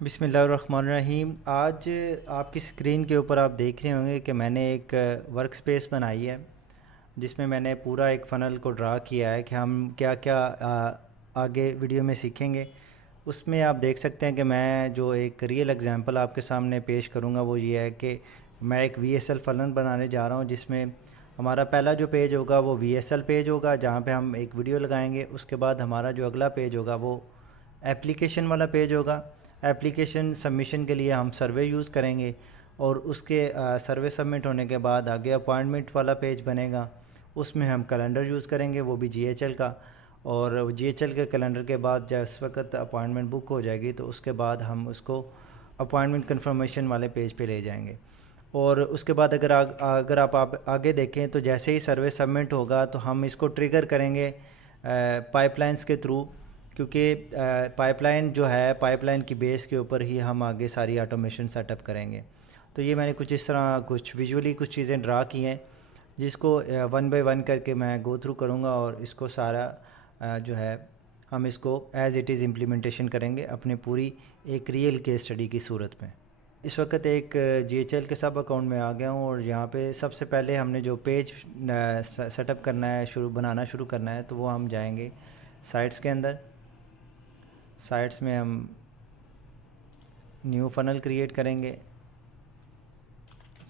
बिस्मिल्लाहिर्रहमानिर्रहीम। आज आपकी स्क्रीन के ऊपर आप देख रहे होंगे कि मैंने एक वर्क स्पेस बनाई है जिसमें मैंने पूरा एक फ़नल को ड्रा किया है कि हम क्या क्या आगे वीडियो में सीखेंगे। उसमें आप देख सकते हैं कि मैं जो एक रियल एग्जांपल आपके सामने पेश करूंगा वो ये है कि मैं एक VSL फ़नल बनाने जा रहा हूं जिसमें हमारा पहला जो पेज होगा वो VSL पेज होगा जहां पे हम एक वीडियो लगाएंगे। उसके बाद हमारा जो अगला पेज होगा वो एप्लीकेशन वाला पेज होगा। एप्लीकेशन सबमिशन के लिए हम सर्वे यूज़ करेंगे और उसके सर्वे सबमिट होने के बाद आगे अपॉइंटमेंट वाला पेज बनेगा। उसमें हम कैलेंडर यूज़ करेंगे, वो भी GHL का। और GHL के कैलेंडर के बाद जिस वक्त अपॉइंटमेंट बुक हो जाएगी तो उसके बाद हम उसको अपॉइंटमेंट कंफर्मेशन वाले पेज पे ले जाएंगे। और उसके बाद अगर आप आगे देखें तो जैसे ही सर्वे सबमिट होगा तो हम इसको ट्रिगर करेंगे पाइपलाइंस के थ्रू, क्योंकि पाइपलाइन जो है पाइपलाइन की बेस के ऊपर ही हम आगे सारी ऑटोमेशन सेटअप करेंगे। तो ये मैंने कुछ इस तरह कुछ विजुअली कुछ चीज़ें ड्रा की हैं जिसको वन बाय वन करके मैं गो थ्रू करूँगा और इसको सारा जो है हम इसको एज़ इट इज़ इम्प्लीमेंटेशन करेंगे अपने पूरी एक रियल केस स्टडी की सूरत में। इस वक्त एक GHL के सब अकाउंट में आ गया हूँ और यहाँ पे सबसे पहले हमने जो पेज सेटअप करना है, बनाना शुरू करना है, तो वो हम जाएंगे साइट्स के अंदर। साइट्स में हम न्यू फ़नल क्रिएट करेंगे।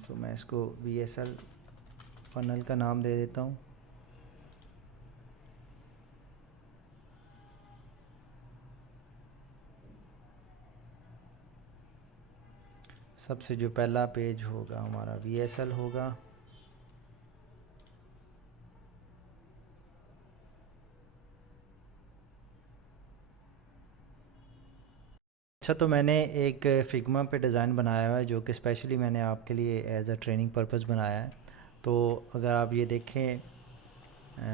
तो मैं इसको VSL फ़नल का नाम दे देता हूँ। सबसे जो पहला पेज होगा हमारा VSL होगा। अच्छा, तो मैंने एक फिग्मा पे डिज़ाइन बनाया हुआ है जो कि स्पेशली मैंने आपके लिए एज अ ट्रेनिंग पर्पस बनाया है। तो अगर आप ये देखें,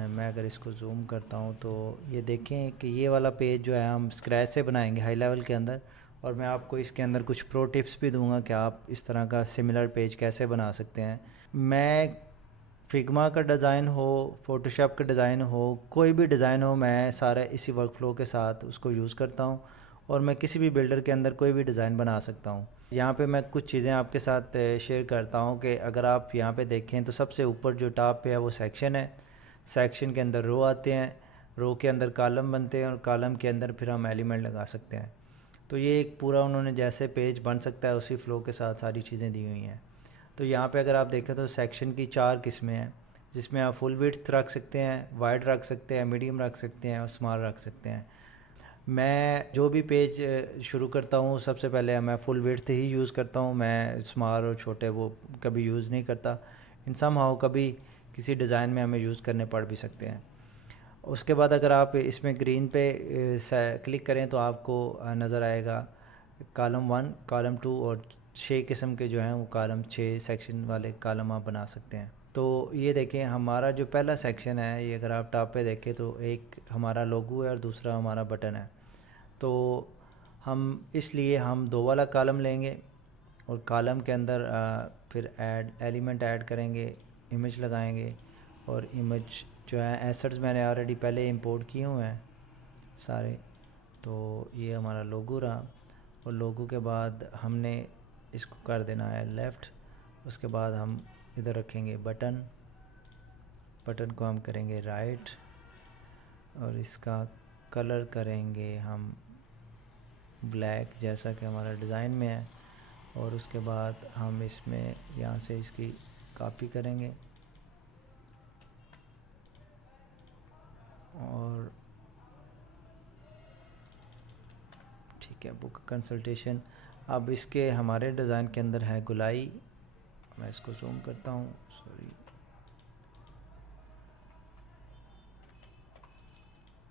मैं अगर इसको जूम करता हूँ तो ये देखें कि ये वाला पेज जो है हम स्क्रैच से बनाएंगे हाई लेवल के अंदर। और मैं आपको इसके अंदर कुछ प्रो टिप्स भी दूंगा कि आप इस तरह का सिमिलर पेज कैसे बना सकते हैं। मैं फिग्मा का डिज़ाइन हो, फ़ोटोशॉप का डिज़ाइन हो, कोई भी डिज़ाइन हो, मैं सारा इसी वर्क फ्लो के साथ उसको यूज़ करता हूँ और मैं किसी भी बिल्डर के अंदर कोई भी डिज़ाइन बना सकता हूँ। यहाँ पे मैं कुछ चीज़ें आपके साथ शेयर करता हूँ कि अगर आप यहाँ पे देखें तो सबसे ऊपर जो टॉप पे है वो सेक्शन है। सेक्शन के अंदर रो आते हैं, रो के अंदर कॉलम बनते हैं और कॉलम के अंदर फिर हम एलिमेंट लगा सकते हैं। तो ये एक पूरा उन्होंने जैसे पेज बन सकता है उसी फ्लो के साथ सारी चीज़ें दी हुई हैं। तो यहाँ पे अगर आप देखें तो सेक्शन की 4 किस्में हैं जिसमें आप फुल विड्थ रख सकते हैं, वाइड रख सकते हैं, मीडियम रख सकते हैं और स्मॉल रख सकते हैं। मैं जो भी पेज शुरू करता हूँ सबसे पहले मैं फुल विड्थ ही यूज़ करता हूँ। मैं स्मॉल और छोटे वो कभी यूज़ नहीं करता। इन सम हाउ कभी किसी डिज़ाइन में हमें यूज़ करने पड़ भी सकते हैं। उसके बाद अगर आप इसमें ग्रीन पे क्लिक करें तो आपको नज़र आएगा कॉलम 1, कॉलम 2 और 6 किस्म के जो हैं वो कॉलम 6 सेक्शन वाले कॉलम आप बना सकते हैं। तो ये देखें हमारा जो पहला सेक्शन है ये अगर आप टॉप पे देखें तो एक हमारा लोगो है और दूसरा हमारा बटन है। तो हम इसलिए हम दो वाला कॉलम लेंगे और कॉलम के अंदर फिर एलिमेंट ऐड करेंगे, इमेज लगाएंगे और इमेज जो है एसेट्स मैंने ऑलरेडी पहले इंपोर्ट किए हुए हैं सारे। तो ये हमारा लोगो रहा और लोगो के बाद हमने इसको कर देना है लेफ़्ट। उसके बाद हम इधर रखेंगे बटन, बटन को हम करेंगे राइट और इसका कलर करेंगे हम ब्लैक जैसा कि हमारा डिज़ाइन में है। और उसके बाद हम इसमें यहाँ से इसकी कॉपी करेंगे और ठीक है बुक कंसल्टेशन। अब इसके हमारे डिज़ाइन के अंदर है गुलाई। मैं इसको जूम करता हूँ, सॉरी।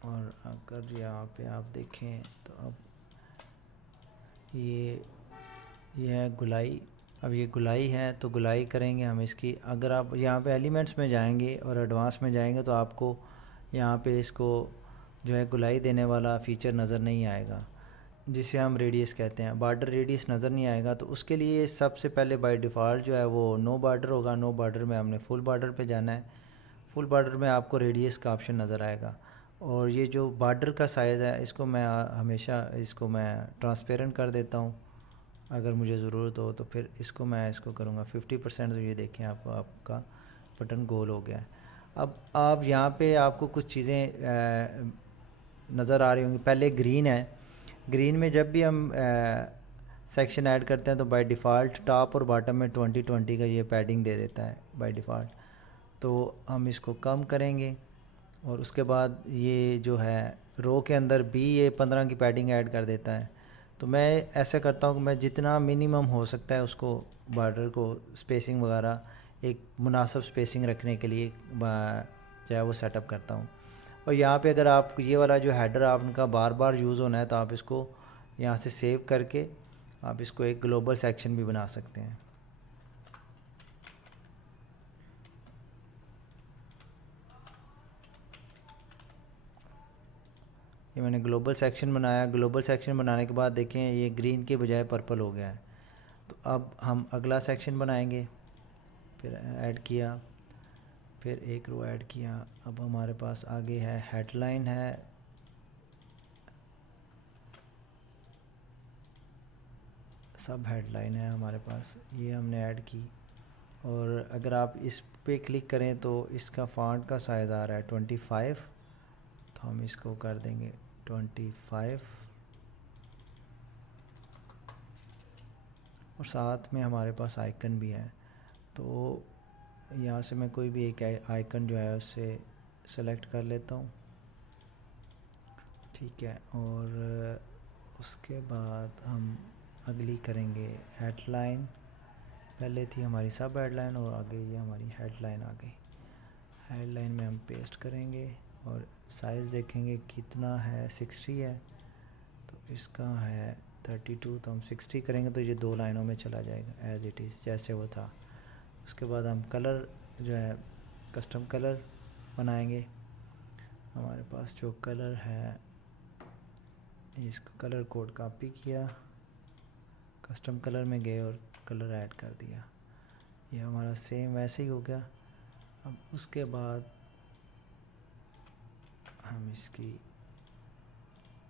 और अगर यहाँ पे आप देखें तो अब ये है गुलाई। अब ये गुलाई है तो गुलाई करेंगे हम इसकी। अगर आप यहाँ पे एलिमेंट्स में जाएंगे और एडवांस में जाएंगे तो आपको यहाँ पे इसको जो है गुलाई देने वाला फ़ीचर नज़र नहीं आएगा जिसे हम रेडियस कहते हैं। बॉर्डर रेडियस नज़र नहीं आएगा तो उसके लिए सबसे पहले बाय डिफ़ॉल्ट जो है वो नो बॉर्डर होगा। नो बॉर्डर में हमने फुल बॉर्डर पे जाना है। फुल बॉर्डर में आपको रेडियस का ऑप्शन नज़र आएगा। और ये जो बॉर्डर का साइज़ है इसको मैं हमेशा इसको मैं ट्रांसपेरेंट कर देता हूँ। अगर मुझे ज़रूरत हो तो फिर इसको करूँगा 50%। तो ये देखें आपका बटन गोल हो गया है। अब आप यहाँ पे आपको कुछ चीज़ें नज़र आ रही होंगी। पहले ग्रीन है, ग्रीन में जब भी हम सेक्शन ऐड करते हैं तो बाय डिफ़ॉल्ट टॉप और बॉटम में 20-20 का ये पैडिंग दे देता है बाय डिफ़ॉल्ट। तो हम इसको कम करेंगे और उसके बाद ये जो है रो के अंदर भी ये 15 की पैडिंग ऐड कर देता है। तो मैं ऐसा करता हूँ कि मैं जितना मिनिमम हो सकता है उसको बॉर्डर को स्पेसिंग वगैरह एक मुनासिब स्पेसिंग रखने के लिए जो है वो सेटअप करता हूँ। और यहाँ पे अगर आप ये वाला जो हेडर आपका बार बार यूज़ होना है तो आप इसको यहाँ से सेव करके आप इसको एक ग्लोबल सेक्शन भी बना सकते हैं। ये मैंने ग्लोबल सेक्शन बनाया। ग्लोबल सेक्शन बनाने के बाद देखें ये ग्रीन के बजाय पर्पल हो गया है। तो अब हम अगला सेक्शन बनाएंगे। फिर ऐड किया, फिर एक रो ऐड किया। अब हमारे पास आगे है हेडलाइन है, सब हेडलाइन है हमारे पास, ये हमने ऐड की। और अगर आप इस पे क्लिक करें तो इसका फ़ॉन्ट का साइज़ आ रहा है 25। तो हम इसको कर देंगे 25। और साथ में हमारे पास आइकन भी है। तो यहाँ से मैं कोई भी एक आइकन जो है उससे सेलेक्ट कर लेता हूँ, ठीक है। और उसके बाद हम अगली करेंगे हेडलाइन। पहले थी हमारी सब हेडलाइन और आगे ये हमारी हेडलाइन आ गई। हेडलाइन में हम पेस्ट करेंगे और साइज़ देखेंगे कितना है, 60 है। तो इसका है 32, तो हम 60 करेंगे तो ये 2 लाइनों में चला जाएगा एज़ इट इज़ जैसे वो था। उसके बाद हम कलर जो है कस्टम कलर बनाएंगे। हमारे पास जो कलर है इसका कलर कोड कॉपी किया, कस्टम कलर में गए और कलर ऐड कर दिया। ये हमारा सेम वैसे ही हो गया। अब उसके बाद हम इसकी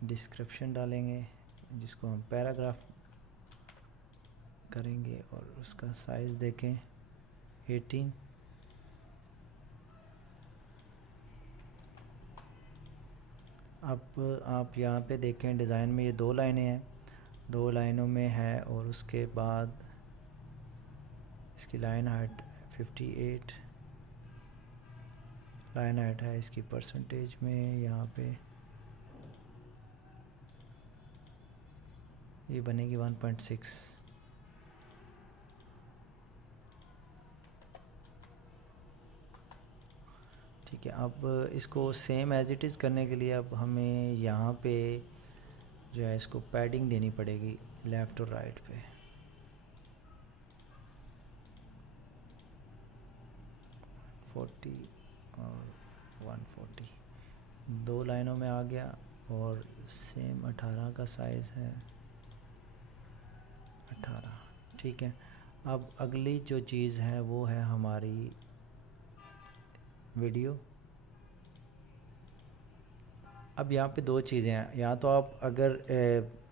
डिस्क्रिप्शन डालेंगे जिसको हम पैराग्राफ करेंगे और उसका साइज़ देखें 18। अब आप यहाँ पे देखें डिज़ाइन में ये 2 लाइनें हैं, 2 लाइनों में है। और उसके बाद इसकी लाइन हाइट 58, लाइन हाइट है इसकी परसेंटेज में यहाँ पे ये बनेगी 1.6। ठीक है। अब इसको सेम एज इट इज़ करने के लिए अब हमें यहाँ पे जो है इसको पैडिंग देनी पड़ेगी लेफ़्ट और राइट पे। और 140 2 लाइनों में आ गया। और सेम 18 का साइज़ है, 18, ठीक है। अब अगली जो चीज़ है वो है हमारी वीडियो। अब यहाँ पे 2 चीज़ें हैं। या तो आप अगर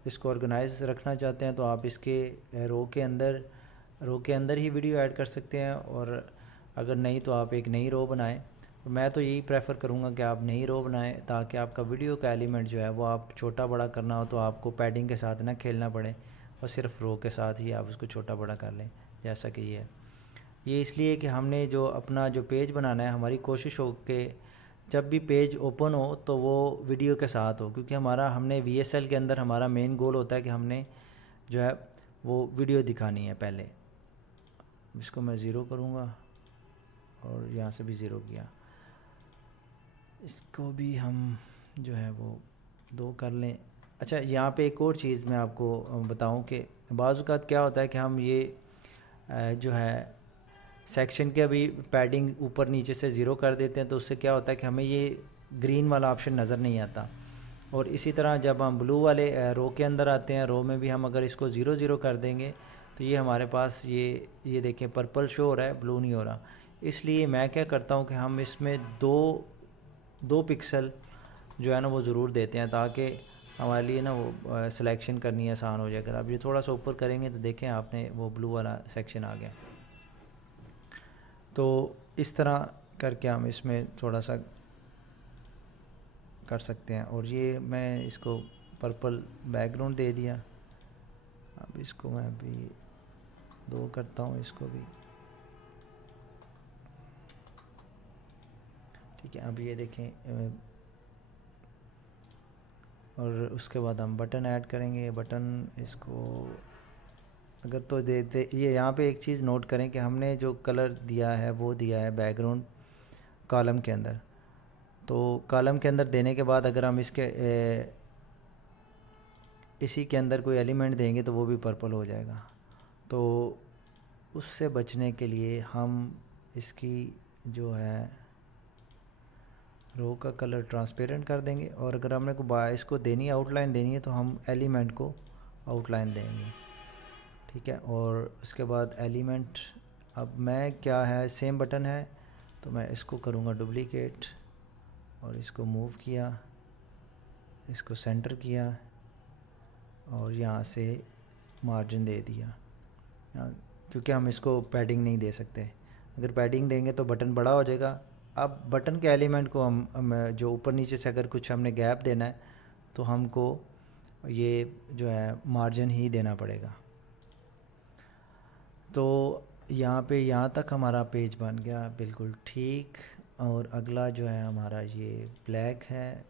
इसको ऑर्गेनाइज रखना चाहते हैं तो आप इसके रो के अंदर ही वीडियो ऐड कर सकते हैं। और अगर नहीं तो आप एक नई रो बनाएं। तो मैं तो यही प्रेफर करूँगा कि आप नई रो बनाएं ताकि आपका वीडियो का एलिमेंट जो है वो आप छोटा बड़ा करना हो तो आपको पैडिंग के साथ ना खेलना पड़े और सिर्फ रो के साथ ही आप उसको छोटा बड़ा कर लें, जैसा कि ये इसलिए कि हमने जो अपना जो पेज बनाना है हमारी कोशिश हो कि जब भी पेज ओपन हो तो वो वीडियो के साथ हो, क्योंकि हमने VSL के अंदर हमारा मेन गोल होता है कि हमने जो है वो वीडियो दिखानी है पहले। इसको मैं ज़ीरो करूँगा और यहाँ से भी ज़ीरो किया। इसको भी हम जो है वो 2 कर लें। अच्छा, यहाँ पे एक और चीज़ मैं आपको बताऊँ कि बाज़ औक़ात क्या होता है कि हम ये जो है सेक्शन के अभी पैडिंग ऊपर नीचे से ज़ीरो कर देते हैं तो उससे क्या होता है कि हमें ये ग्रीन वाला ऑप्शन नज़र नहीं आता। और इसी तरह जब हम ब्लू वाले रो के अंदर आते हैं, रो में भी हम अगर इसको 0-0 कर देंगे तो ये हमारे पास ये देखें पर्पल शो हो रहा है, ब्लू नहीं हो रहा। इसलिए मैं क्या करता हूँ कि हम इसमें दो पिक्सल जो है ना वो ज़रूर देते हैं, ताकि हमारे लिए ना वो सिलेक्शन करनी आसान हो जाए। अगर आप ये थोड़ा सा ऊपर करेंगे तो देखें आपने वो ब्लू वाला सेक्शन आ गया। तो इस तरह करके हम इसमें थोड़ा सा कर सकते हैं। और ये मैं इसको पर्पल बैकग्राउंड दे दिया। अब इसको मैं भी 2 करता हूँ, इसको भी ठीक है। अब ये देखें, और उसके बाद हम बटन ऐड करेंगे। बटन इसको अगर तो देते, ये यहाँ पे एक चीज़ नोट करें कि हमने जो कलर दिया है वो दिया है बैकग्राउंड कॉलम के अंदर। तो कॉलम के अंदर देने के बाद अगर हम इसके इसी के अंदर कोई एलिमेंट देंगे तो वो भी पर्पल हो जाएगा। तो उससे बचने के लिए हम इसकी जो है रो का कलर ट्रांसपेरेंट कर देंगे, और अगर हमने को इसको देनी है आउटलाइन देनी है तो हम एलिमेंट को आउटलाइन देंगे, ठीक है। और उसके बाद एलिमेंट, अब मैं क्या है सेम बटन है तो मैं इसको करूँगा डुप्लीकेट, और इसको मूव किया, इसको सेंटर किया, और यहाँ से मार्जिन दे दिया, क्योंकि हम इसको पैडिंग नहीं दे सकते। अगर पैडिंग देंगे तो बटन बड़ा हो जाएगा। अब बटन के एलिमेंट को हम जो ऊपर नीचे से अगर कुछ हमने गैप देना है तो हमको ये जो है मार्जिन ही देना पड़ेगा। तो यहाँ पे यहाँ तक हमारा पेज बन गया बिल्कुल ठीक। और अगला जो है हमारा ये ब्लैक है,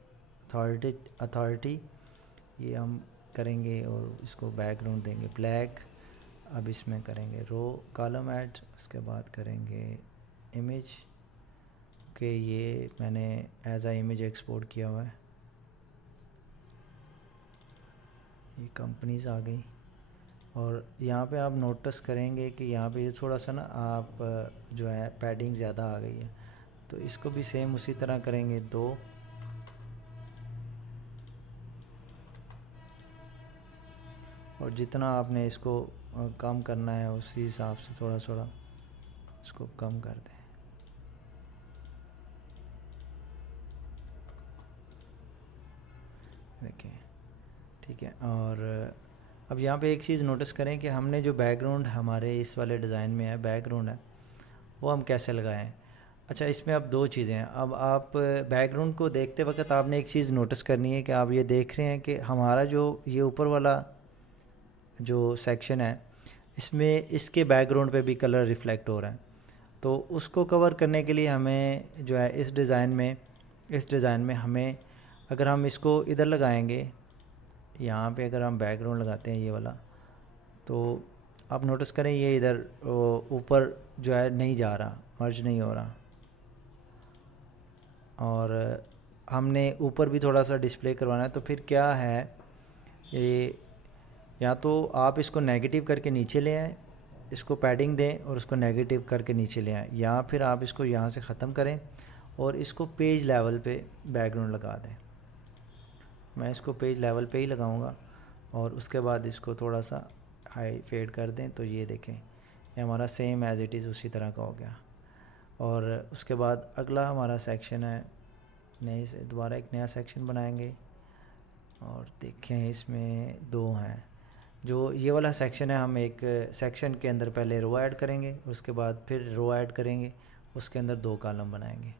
अथॉरिटी ये हम करेंगे, और इसको बैकग्राउंड देंगे ब्लैक। अब इसमें करेंगे रो कॉलम ऐड, उसके बाद करेंगे इमेज के, ये मैंने एज आ इमेज एक्सपोर्ट किया हुआ है। ये कंपनीज आ गई, और यहाँ पे आप नोटिस करेंगे कि यहाँ पे ये थोड़ा सा ना आप जो है पैडिंग ज़्यादा आ गई है, तो इसको भी सेम उसी तरह करेंगे 2। और जितना आपने इसको कम करना है उसी हिसाब से थोड़ा थोड़ा इसको कम कर दें। देखिए ठीक है। और अब यहाँ पे एक चीज़ नोटिस करें कि हमने जो बैकग्राउंड हमारे इस वाले डिज़ाइन में है बैकग्राउंड है वो हम कैसे लगाएं। अच्छा, इसमें अब 2 चीज़ें हैं। अब आप बैकग्राउंड को देखते वक्त आपने एक चीज़ नोटिस करनी है कि आप ये देख रहे हैं कि हमारा जो ये ऊपर वाला जो सेक्शन है इसमें इसके बैकग्राउंड पे भी कलर रिफ़्लेक्ट हो रहा है। तो उसको कवर करने के लिए हमें जो है इस डिज़ाइन में हमें, अगर हम इसको इधर लगाएंगे, यहाँ पे अगर हम बैकग्राउंड लगाते हैं ये वाला, तो आप नोटिस करें ये इधर ऊपर जो है नहीं जा रहा, मर्ज नहीं हो रहा। और हमने ऊपर भी थोड़ा सा डिस्प्ले करवाना है, तो फिर क्या है, ये या तो आप इसको नेगेटिव करके नीचे ले आएँ, इसको पैडिंग दें और उसको नेगेटिव करके नीचे ले आएँ, या फिर आप इसको यहाँ से ख़त्म करें और इसको पेज लेवल पे बैकग्राउंड लगा दें। मैं इसको पेज लेवल पे ही लगाऊंगा, और उसके बाद इसको थोड़ा सा हाई फेड कर दें, तो ये देखें ये हमारा सेम एज़ इट इज़ उसी तरह का हो गया। और उसके बाद अगला हमारा सेक्शन है, नए से दोबारा एक नया सेक्शन बनाएंगे, और देखें इसमें 2 हैं। जो ये वाला सेक्शन है, हम एक सेक्शन के अंदर पहले रो ऐड करेंगे, उसके बाद फिर रो ऐड करेंगे, उसके अंदर 2 कॉलम बनाएंगे।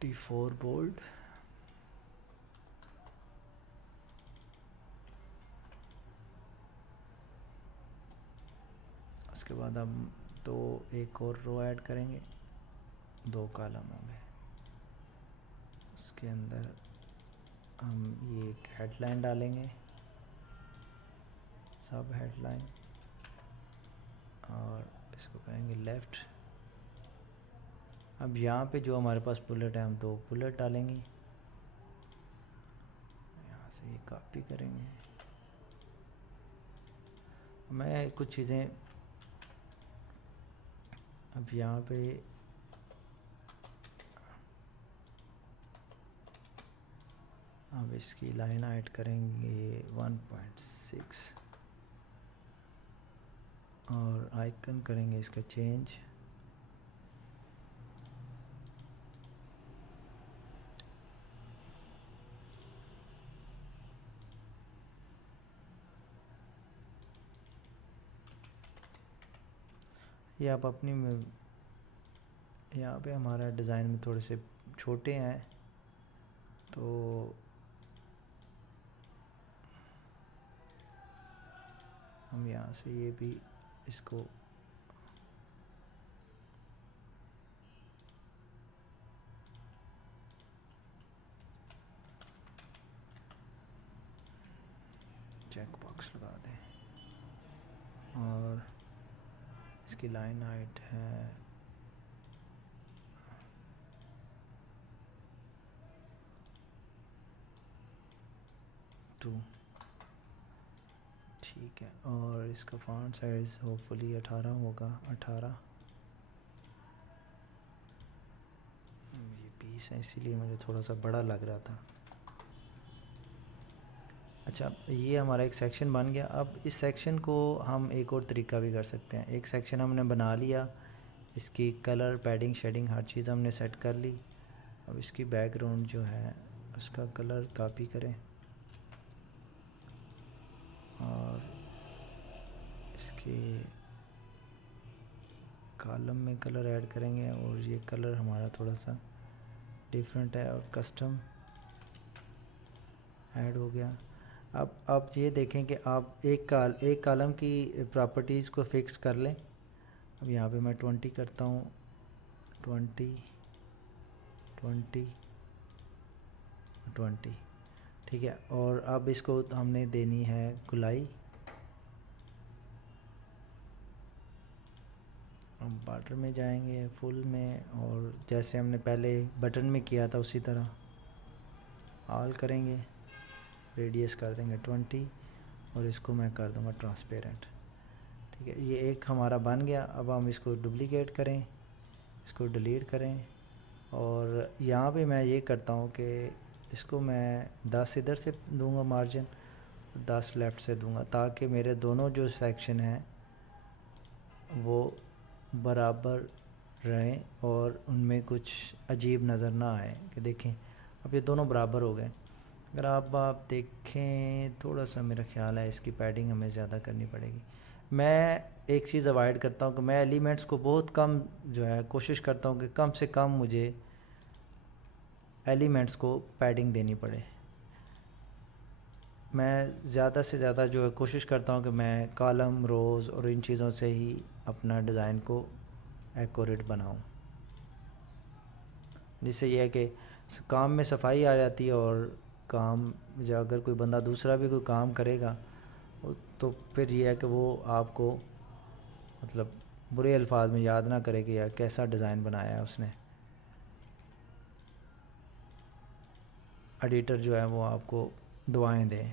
T4 बोल्ड, उसके बाद हम 2 एक और रो ऐड करेंगे, 2 कॉलम होंगे। उसके अंदर हम ये एक हेडलाइन डालेंगे, सब हेडलाइन, और इसको करेंगे लेफ़्ट। अब यहाँ पे जो हमारे पास बुलेट है, हम 2 बुलेट डालेंगे, यहाँ से ये कॉपी करेंगे। मैं कुछ चीज़ें अब यहाँ पे अब इसकी लाइन ऐड करेंगे 1.6 और आइकन करेंगे इसका चेंज। ये आप अपनी यहाँ पे हमारा डिज़ाइन में थोड़े से छोटे हैं, तो हम यहाँ से ये भी इसको चेक बॉक्स लगा दें और इसकी लाइन हाइट है 2। ठीक है, और इसका फॉन्ट साइज़ होपफुली 18 होगा। 18 ये 20 है, इसीलिए मुझे थोड़ा सा बड़ा लग रहा था। अच्छा, ये हमारा एक सेक्शन बन गया। अब इस सेक्शन को हम एक और तरीका भी कर सकते हैं। एक सेक्शन हमने बना लिया, इसकी कलर, पैडिंग, शेडिंग हर चीज़ हमने सेट कर ली। अब इसकी बैकग्राउंड जो है उसका कलर कॉपी करें और इसके कॉलम में कलर ऐड करेंगे और ये कलर हमारा थोड़ा सा डिफरेंट है और कस्टम ऐड हो गया। अब आप ये देखें कि आप एक कॉलम की प्रॉपर्टीज़ को फिक्स कर लें। अब यहाँ पे मैं 20 करता हूँ, 20 20 20। ठीक है, और अब इसको हमने देनी है गुलाई। हम बॉर्डर में जाएंगे, फुल में, और जैसे हमने पहले बटन में किया था उसी तरह ऑल करेंगे। रेडियस कर देंगे 20 और इसको मैं कर दूंगा ट्रांसपेरेंट। ठीक है, ये एक हमारा बन गया। अब हम इसको डुप्लीकेट करें, इसको डिलीट करें और यहाँ पे मैं ये करता हूँ कि इसको मैं 10 इधर से दूंगा मार्जिन और 10 लेफ़्ट से दूंगा, ताकि मेरे दोनों जो सेक्शन हैं वो बराबर रहें और उनमें कुछ अजीब नज़र ना आए। कि देखें अब ये दोनों बराबर हो गए। अगर आप देखें, थोड़ा सा मेरा ख्याल है इसकी पैडिंग हमें ज़्यादा करनी पड़ेगी। मैं एक चीज़ अवॉइड करता हूँ कि मैं एलिमेंट्स को बहुत कम जो है कोशिश करता हूँ कि कम से कम मुझे एलिमेंट्स को पैडिंग देनी पड़े। मैं ज़्यादा से ज़्यादा जो है कोशिश करता हूँ कि मैं कॉलम, रोज़ और इन चीज़ों से ही अपना डिज़ाइन को एक्यूरेट बनाऊँ, जिससे ये है कि काम में सफाई आ जाती है और काम जो अगर कोई बंदा दूसरा भी कोई काम करेगा तो फिर ये है कि वो आपको मतलब बुरे अल्फाज में याद ना करे कि यार कैसा डिज़ाइन बनाया है उसने। एडिटर जो है वो आपको दुआएं दें।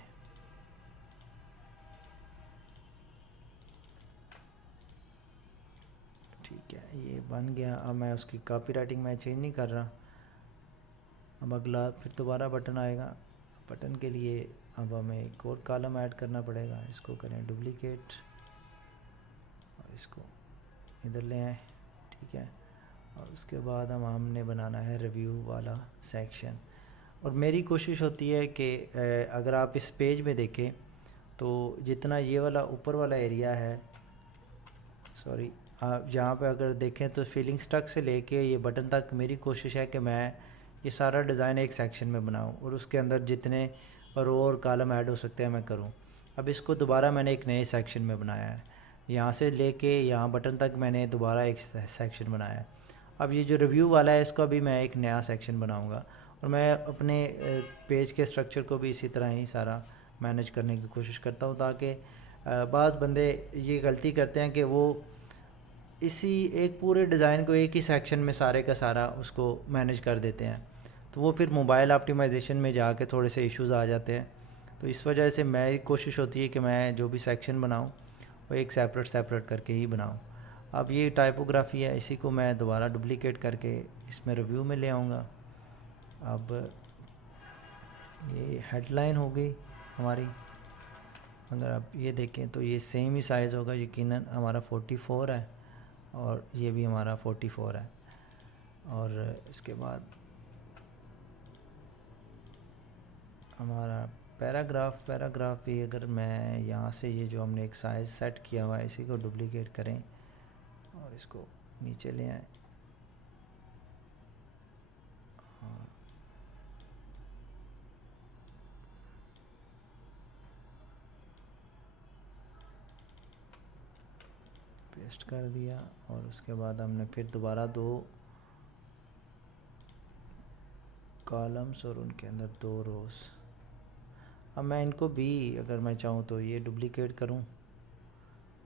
ठीक है, ये बन गया। अब मैं उसकी कॉपी राइटिंग में चेंज नहीं कर रहा। अब अगला फिर दोबारा बटन आएगा। बटन के लिए अब हमें एक और कॉलम ऐड करना पड़ेगा। इसको करें डुप्लीकेट और इसको इधर ले आए। ठीक है, और उसके बाद हमने बनाना है रिव्यू वाला सेक्शन। और मेरी कोशिश होती है कि अगर आप इस पेज में देखें तो जितना ये वाला ऊपर वाला एरिया है, सॉरी, आप जहाँ पे अगर देखें तो फीलिंग स्टक से लेके ये बटन तक मेरी कोशिश है कि मैं ये सारा डिज़ाइन एक सेक्शन में बनाऊँ और उसके अंदर जितने रो और कॉलम ऐड हो सकते हैं मैं करूँ। अब इसको दोबारा मैंने एक नए सेक्शन में बनाया है। यहाँ से लेके यहाँ बटन तक मैंने दोबारा एक सेक्शन बनाया है। अब ये जो रिव्यू वाला है इसको अभी मैं एक नया सेक्शन बनाऊँगा और मैं अपने पेज के स्ट्रक्चर को भी इसी तरह ही सारा मैनेज करने की कोशिश करता हूँ, ताकि बाज़ बंदे ये गलती करते हैं कि वो इसी एक पूरे डिज़ाइन को एक ही सेक्शन में सारे का सारा उसको मैनेज कर देते हैं, तो वो फिर मोबाइल ऑप्टिमाइजेशन में जाके थोड़े से इश्यूज़ आ जाते हैं। तो इस वजह से मेरी कोशिश होती है कि मैं जो भी सेक्शन बनाऊँ वो एक सेपरेट करके ही बनाऊँ। अब ये टाइपोग्राफी है, इसी को मैं दोबारा डुप्लीकेट करके इसमें रिव्यू में ले आऊँगा। अब ये हेडलाइन हो गई हमारी। अगर आप ये देखें तो ये सेम ही साइज़ होगा, यकीनन हमारा 44 है और ये भी हमारा 44 है। और इसके बाद हमारा पैराग्राफ भी, अगर मैं यहाँ से ये जो हमने एक साइज़ सेट किया हुआ है इसी को डुप्लीकेट करें और इसको नीचे ले आएँ और पेस्ट कर दिया। और उसके बाद हमने फिर दोबारा 2 कॉलम्स और उनके अंदर 2 रोज़। अब मैं इनको भी अगर मैं चाहूँ तो ये डुप्लीकेट करूँ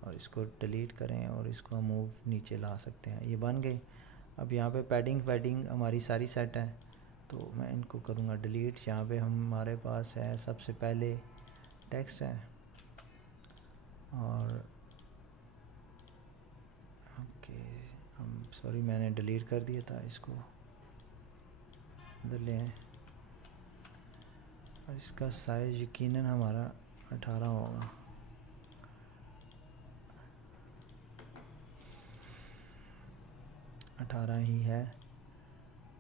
और इसको डिलीट करें और इसको हम मूव नीचे ला सकते हैं। ये बन गए। अब यहाँ पे पैडिंग हमारी सारी सेट है, तो मैं इनको करूँगा डिलीट। यहाँ पे हमारे पास है सबसे पहले टेक्स्ट है और ओके, हम सॉरी मैंने डिलीट कर दिया था, इसको इधर ले आए और इसका साइज़ यकीनन हमारा 18 होगा। ही है।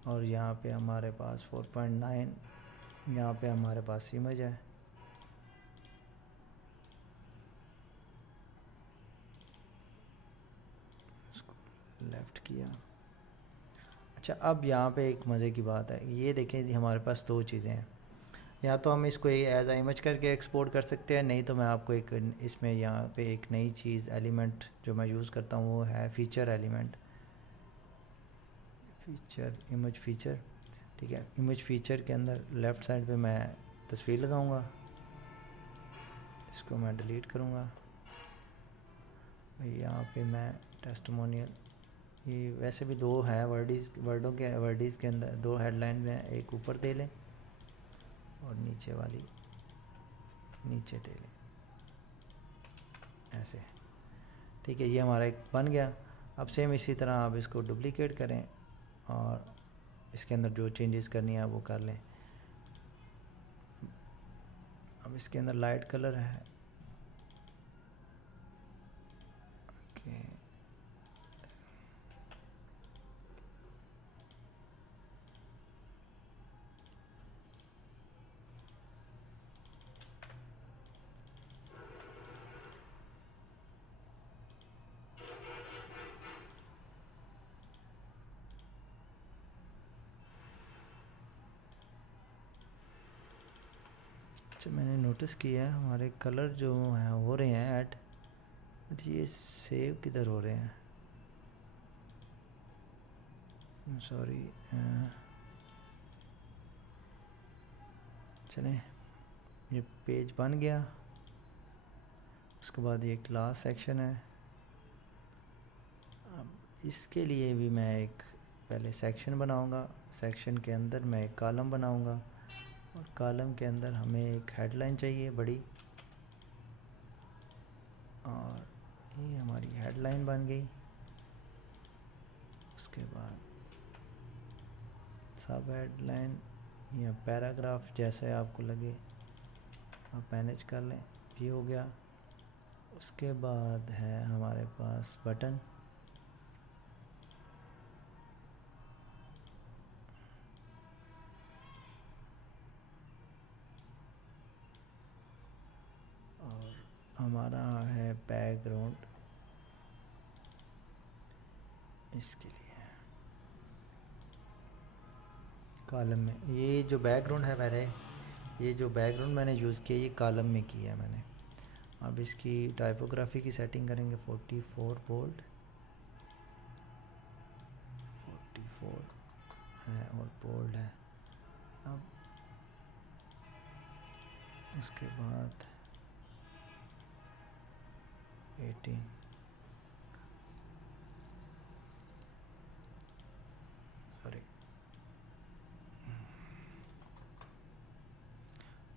और यहाँ पे हमारे पास 4.9, यहाँ पे हमारे पास इमेज है। इसको लेफ़्ट किया। अच्छा, अब यहाँ पे एक मज़े की बात है, ये देखें जी हमारे पास 2 चीज़ें हैं। या तो हम इसको एज इमेज करके एक्सपोर्ट कर सकते हैं, नहीं तो मैं आपको एक इसमें यहाँ पे एक नई चीज़ एलिमेंट जो मैं यूज़ करता हूँ वो है फ़ीचर एलिमेंट, इमेज फ़ीचर। ठीक है, इमेज फ़ीचर के अंदर लेफ़्ट साइड पे मैं तस्वीर लगाऊंगा, इसको मैं डिलीट करूँगा। यहाँ पे मैं टेस्टिमोनियल, ये वैसे भी 2 हैं वर्डीज़ के अंदर 2 हेडलाइन में, एक ऊपर दे लें और नीचे वाली नीचे दे लें ऐसे। ठीक है, ये हमारा एक बन गया। अब सेम इसी तरह आप इसको डुप्लीकेट करें और इसके अंदर जो चेंजेस करनी है वो कर लें। अब इसके अंदर लाइट कलर है, ओके। अच्छा, मैंने नोटिस किया है हमारे कलर जो हैं हो रहे हैं ऐड, बट ये सेव किधर हो रहे हैं, सॉरी। चलें, ये पेज बन गया। उसके बाद ये क्लास सेक्शन है। अब इसके लिए भी मैं एक पहले सेक्शन बनाऊंगा, सेक्शन के अंदर मैं एक कॉलम बनाऊंगा और कॉलम के अंदर हमें एक हेडलाइन चाहिए बड़ी, और ये हमारी हेडलाइन बन गई। उसके बाद सब हेडलाइन या पैराग्राफ जैसे आपको लगे आप मैनेज कर लें, ये हो गया। उसके बाद है हमारे पास बटन, और हमारा है बैकग्राउंड इसके लिए कॉलम में। ये जो बैकग्राउंड है मैंने यूज़ किया, ये कॉलम में किया है मैंने। अब इसकी टाइपोग्राफी की सेटिंग करेंगे 44 बोल्ड, 44 है और बोल्ड है। अब उसके बाद 18, सॉरी।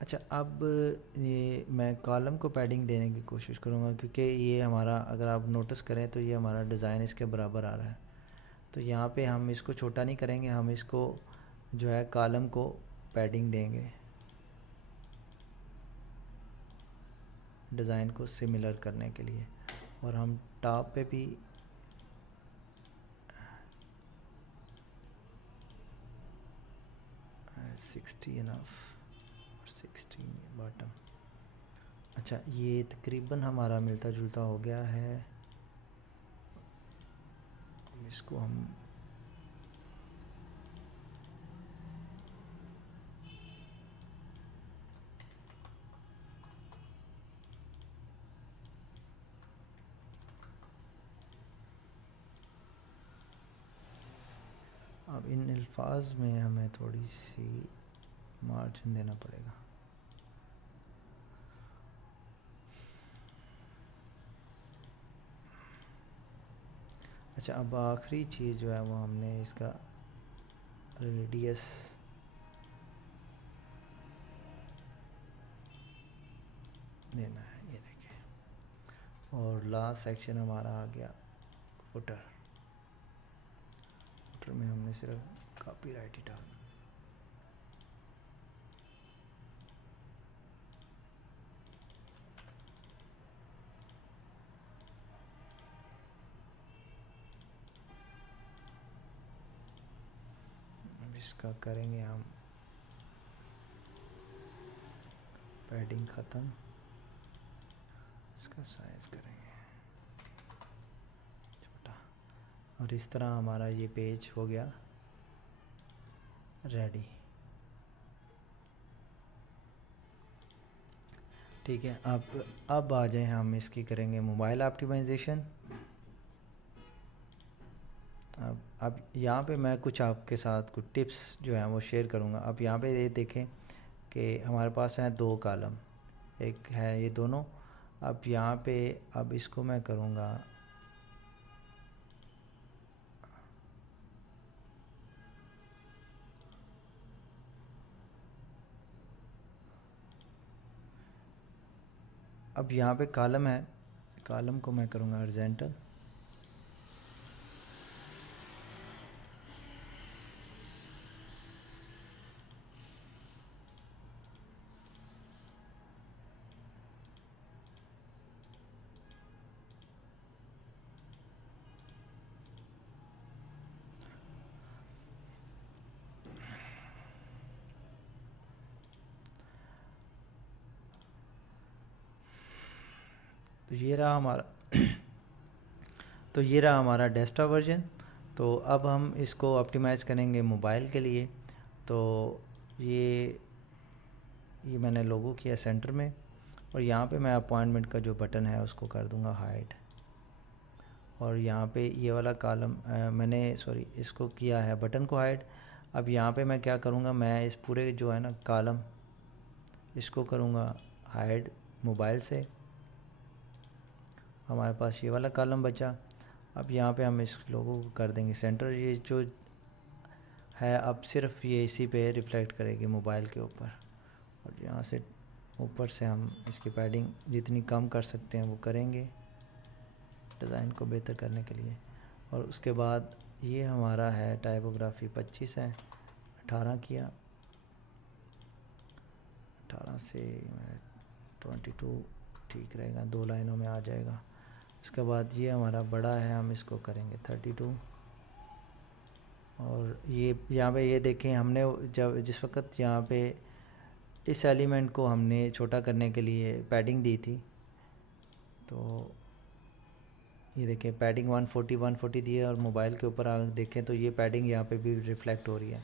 अच्छा, अब ये मैं कॉलम को पैडिंग देने की कोशिश करूँगा, क्योंकि ये हमारा, अगर आप नोटिस करें तो ये हमारा डिज़ाइन इसके बराबर आ रहा है। तो यहाँ पे हम इसको छोटा नहीं करेंगे, हम इसको जो है कॉलम को पैडिंग देंगे। डिज़ाइन को सिमिलर करने के लिए। और हम टॉप पे भी 60 इनफ, 16 बॉटम। अच्छा, ये तकरीबन हमारा मिलता जुलता हो गया है। इसको हम अब इन अल्फाज में हमें थोड़ी सी मार्जिन देना पड़ेगा। अच्छा, अब आखिरी चीज़ जो है वो हमने इसका रेडियस देना है, ये देखिए। और लास्ट सेक्शन हमारा आ गया फुटर। फुटर में हमने सिर्फ कॉपीराइट ही डालना। अब इसका करेंगे हम पैडिंग ख़त्म, इसका साइज़ करेंगे छोटा। और इस तरह हमारा ये पेज हो गया रेडी। ठीक है, अब आ जाए हम इसकी करेंगे मोबाइल ऑप्टिमाइजेशन। अब यहाँ पे मैं कुछ आपके साथ कुछ टिप्स जो हैं वो शेयर करूँगा। अब यहाँ पे ये देखें कि हमारे पास हैं दो कॉलम, एक है ये दोनों। अब यहाँ पे अब इसको मैं करूँगा अब यहाँ पे कॉलम है, कॉलम को मैं करूँगा हॉरिजॉन्टल। तो ये रहा हमारा तो ये रहा हमारा डेस्कटॉप वर्जन। तो अब हम इसको ऑप्टिमाइज़ करेंगे मोबाइल के लिए। तो ये मैंने लोगो किया सेंटर में, और यहाँ पे मैं अपॉइंटमेंट का जो बटन है उसको कर दूँगा हाइड। और यहाँ पे ये वाला कॉलम मैंने इसको किया है बटन को हाइड। अब यहाँ पे मैं क्या करूँगा, मैं इस पूरे जो है ना कॉलम इसको करूँगा हाइड मोबाइल से। हमारे पास ये वाला कॉलम बचा। अब यहाँ पे हम इस लोगों को कर देंगे सेंटर। ये जो है अब सिर्फ ये इसी पे रिफ्लेक्ट करेगी मोबाइल के ऊपर। और यहाँ से ऊपर से हम इसकी पैडिंग जितनी कम कर सकते हैं वो करेंगे डिज़ाइन को बेहतर करने के लिए। और उसके बाद ये हमारा है टाइपोग्राफी 25 है, 18 किया, 18 से 22 ठीक रहेगा, 2 लाइनों में आ जाएगा। उसके बाद ये हमारा बड़ा है, हम इसको करेंगे 32। और ये यहाँ पे ये देखें, हमने जब जिस वक्त यहाँ पे इस एलिमेंट को हमने छोटा करने के लिए पैडिंग दी थी, तो ये देखें पैडिंग 140 दी है। और मोबाइल के ऊपर अगर देखें तो ये पैडिंग यहाँ पे भी रिफ़्लेक्ट हो रही है।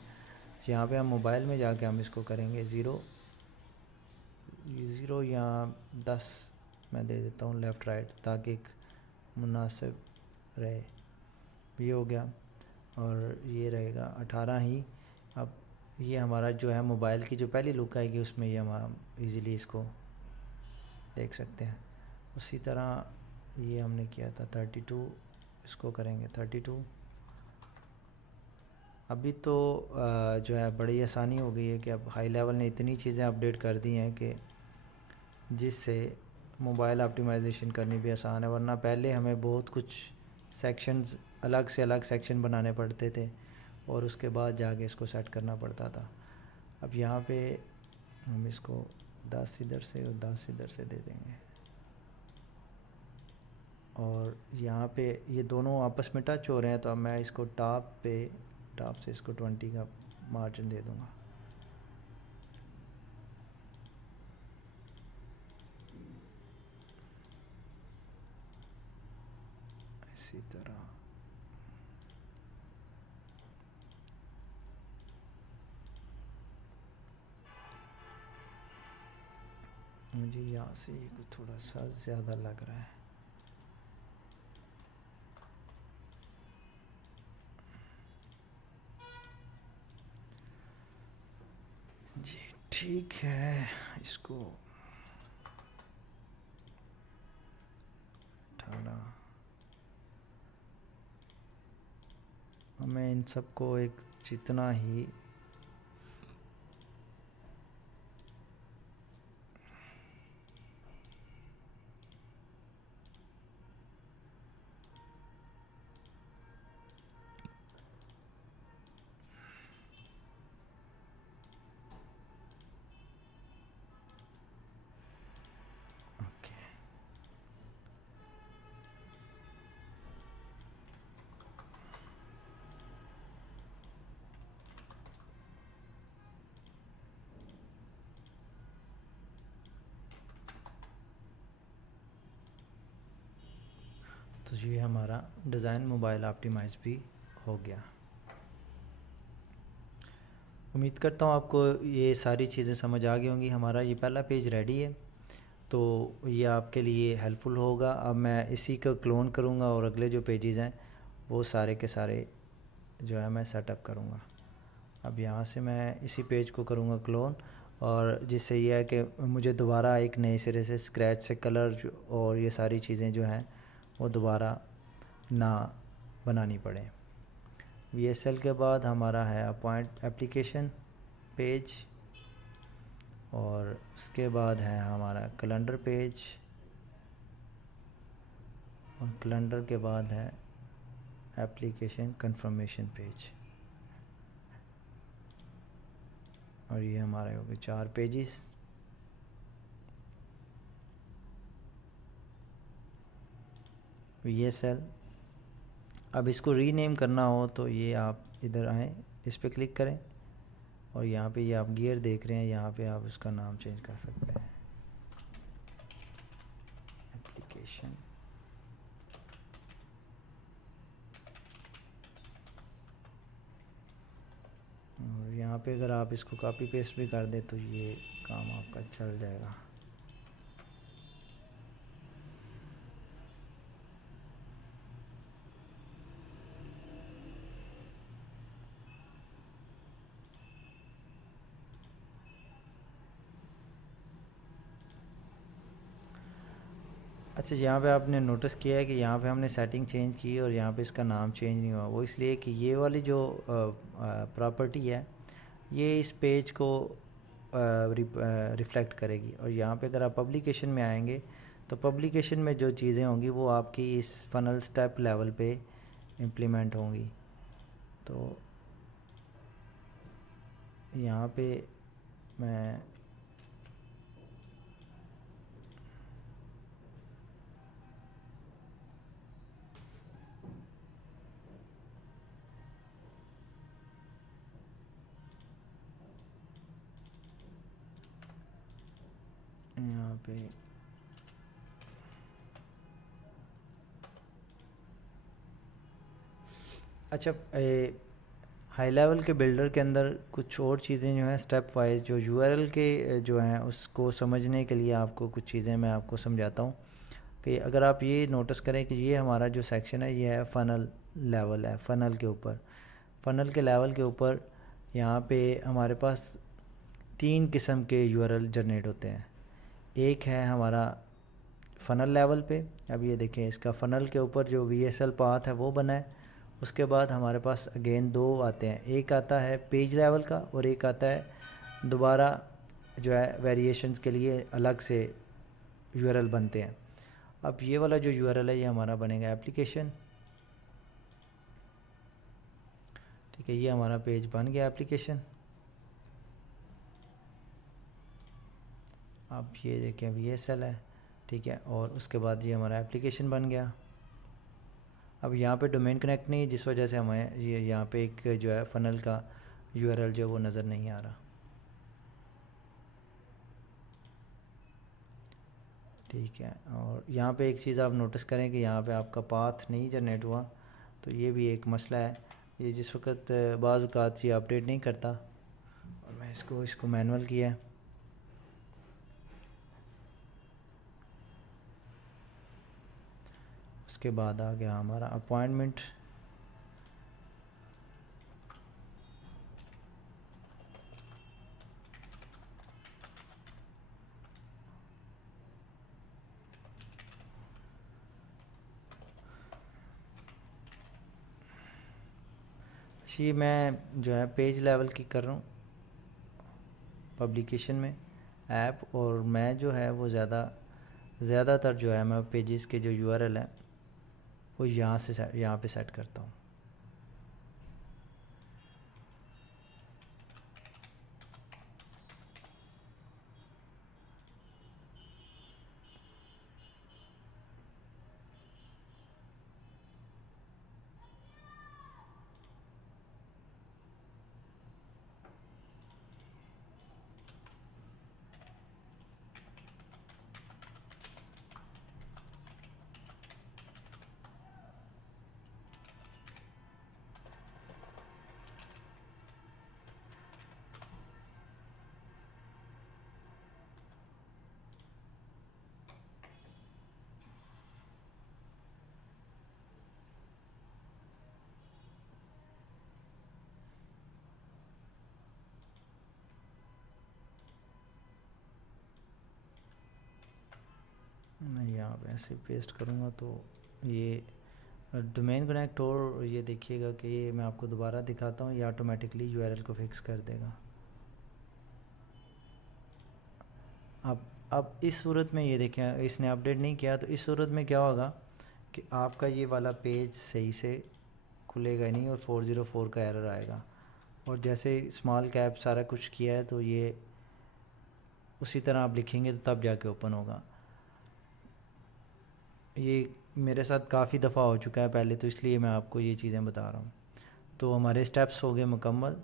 यहाँ पे हम मोबाइल में जाके हम इसको करेंगे 0 या 10 मैं दे देता हूँ लेफ़्ट राइट, ताकि एक मुनासिब रहे। ये हो गया। और ये रहेगा 18 ही। अब ये हमारा जो है मोबाइल की जो पहली लुक आएगी उसमें ये हम इजीली इसको देख सकते हैं। उसी तरह ये हमने किया था 32, इसको करेंगे 32। अभी तो जो है बड़ी आसानी हो गई है कि अब हाई लेवल ने इतनी चीज़ें अपडेट कर दी हैं कि जिससे मोबाइल ऑप्टिमाइजेशन करनी भी आसान है। वरना पहले हमें बहुत कुछ सेक्शंस अलग से अलग सेक्शन बनाने पड़ते थे और उसके बाद जाके इसको सेट करना पड़ता था। अब यहाँ पे हम इसको 10 इधर से और 10 इधर से दे देंगे। और यहाँ पे ये दोनों आपस में टच हो रहे हैं, तो अब मैं इसको टॉप से इसको 20 का मार्जिन दे दूँगा। इसी तरह मुझे यहाँ से ये कुछ थोड़ा सा ज़्यादा लग रहा है। जी ठीक है, इसको 18 हमें इन सबको एक जितना ही ओके। तो ये हमारा डिज़ाइन मोबाइल ऑप्टिमाइज़ भी हो गया। उम्मीद करता हूँ आपको ये सारी चीज़ें समझ आ गई होंगी। हमारा ये पहला पेज रेडी है, तो ये आपके लिए हेल्पफुल होगा। अब मैं इसी को क्लोन करूँगा और अगले जो पेजेस हैं वो सारे के सारे जो है मैं सेटअप करूँगा। अब यहाँ से मैं इसी पेज को करूँगा क्लोन, और जिससे ये है कि मुझे दोबारा एक नए सिरे से स्क्रैच से कलर और ये सारी चीज़ें जो हैं वो दोबारा ना बनानी पड़े। VSL के बाद हमारा है अपॉइंट एप्लीकेशन पेज, और उसके बाद है हमारा कैलेंडर पेज, और कैलेंडर के बाद है एप्लीकेशन कंफर्मेशन पेज। और ये हमारे हो गए 4 पेजेस। VSL। अब इसको रीनेम करना हो तो ये आप इधर आएँ, इस पर क्लिक करें, और यहाँ पे ये आप गियर देख रहे हैं, यहाँ पे आप उसका नाम चेंज कर सकते हैं, एप्लीकेशन। और यहाँ पे अगर आप इसको कॉपी पेस्ट भी कर दें तो ये काम आपका चल जाएगा। अच्छा, यहाँ पे आपने नोटिस किया है कि यहाँ पे हमने सेटिंग चेंज की और यहाँ पे इसका नाम चेंज नहीं हुआ। वो इसलिए कि ये वाली जो प्रॉपर्टी है ये इस पेज को रिफ्लेक्ट करेगी। और यहाँ पे अगर आप पब्लिकेशन में आएंगे तो पब्लिकेशन में जो चीज़ें होंगी वो आपकी इस फनल स्टेप लेवल पे इम्प्लीमेंट होंगी। तो यहाँ पे मैं यहाँ पे अच्छा, हाई लेवल के बिल्डर के अंदर कुछ और चीज़ें जो हैं स्टेप वाइज जो यूआरएल के जो हैं उसको समझने के लिए आपको कुछ चीज़ें मैं आपको समझाता हूँ। कि अगर आप ये नोटिस करें कि ये हमारा जो सेक्शन है ये है फ़नल लेवल है, फ़नल के ऊपर, फ़नल के लेवल के ऊपर यहाँ पे हमारे पास 3 किस्म के यूआरएल जनरेट होते हैं। एक है हमारा फ़नल लेवल पे। अब ये देखें, इसका फ़नल के ऊपर जो VSL पाथ है वो बना है। उसके बाद हमारे पास अगेन 2 आते हैं, एक आता है पेज लेवल का और एक आता है दोबारा जो है वेरिएशंस के लिए अलग से यूआरएल बनते हैं। अब ये वाला जो यूआरएल है ये हमारा बनेगा एप्लीकेशन। ठीक है, ये हमारा पेज बन गया एप्लीकेशन। अब ये देखें VSL है, ठीक है, और उसके बाद ये हमारा एप्लीकेशन बन गया। अब यहाँ पे डोमेन कनेक्ट नहीं है, जिस वजह से हमें ये यहाँ पे एक जो है फ़नल का यूआरएल जो है वो नज़र नहीं आ रहा। ठीक है, और यहाँ पे एक चीज़ आप नोटिस करें कि यहाँ पे आपका पाथ नहीं जनरेट हुआ, तो ये भी एक मसला है। ये जिस वक्त बाज़ औक़ात ये अपडेट नहीं करता, और मैं इसको मैनुअल किया है। उसके बाद आ गया हमारा अपॉइंटमेंट। ये मैं जो है पेज लेवल की कर रहा हूँ पब्लिकेशन में ऐप, और मैं जो है वो ज़्यादातर जो है मैं पेजेस के जो यूआरएल हैं वो यहाँ पे सेट करता हूँ। मैं यहाँ पे ऐसे पेस्ट करूँगा तो ये डोमेन कनेक्ट, और ये देखिएगा कि ये मैं आपको दोबारा दिखाता हूँ, ये ऑटोमेटिकली यूआरएल को फिक्स कर देगा। अब इस सूरत में ये देखें, इसने अपडेट नहीं किया, तो इस सूरत में क्या होगा कि आपका ये वाला पेज सही से खुलेगा नहीं और 404 का एरर आएगा। और जैसे स्मॉल कैप सारा कुछ किया है तो ये उसी तरह आप लिखेंगे तो तब जाके ओपन होगा। ये मेरे साथ काफ़ी दफ़ा हो चुका है पहले, तो इसलिए मैं आपको ये चीज़ें बता रहा हूँ। तो हमारे स्टेप्स हो गए मुकम्मल।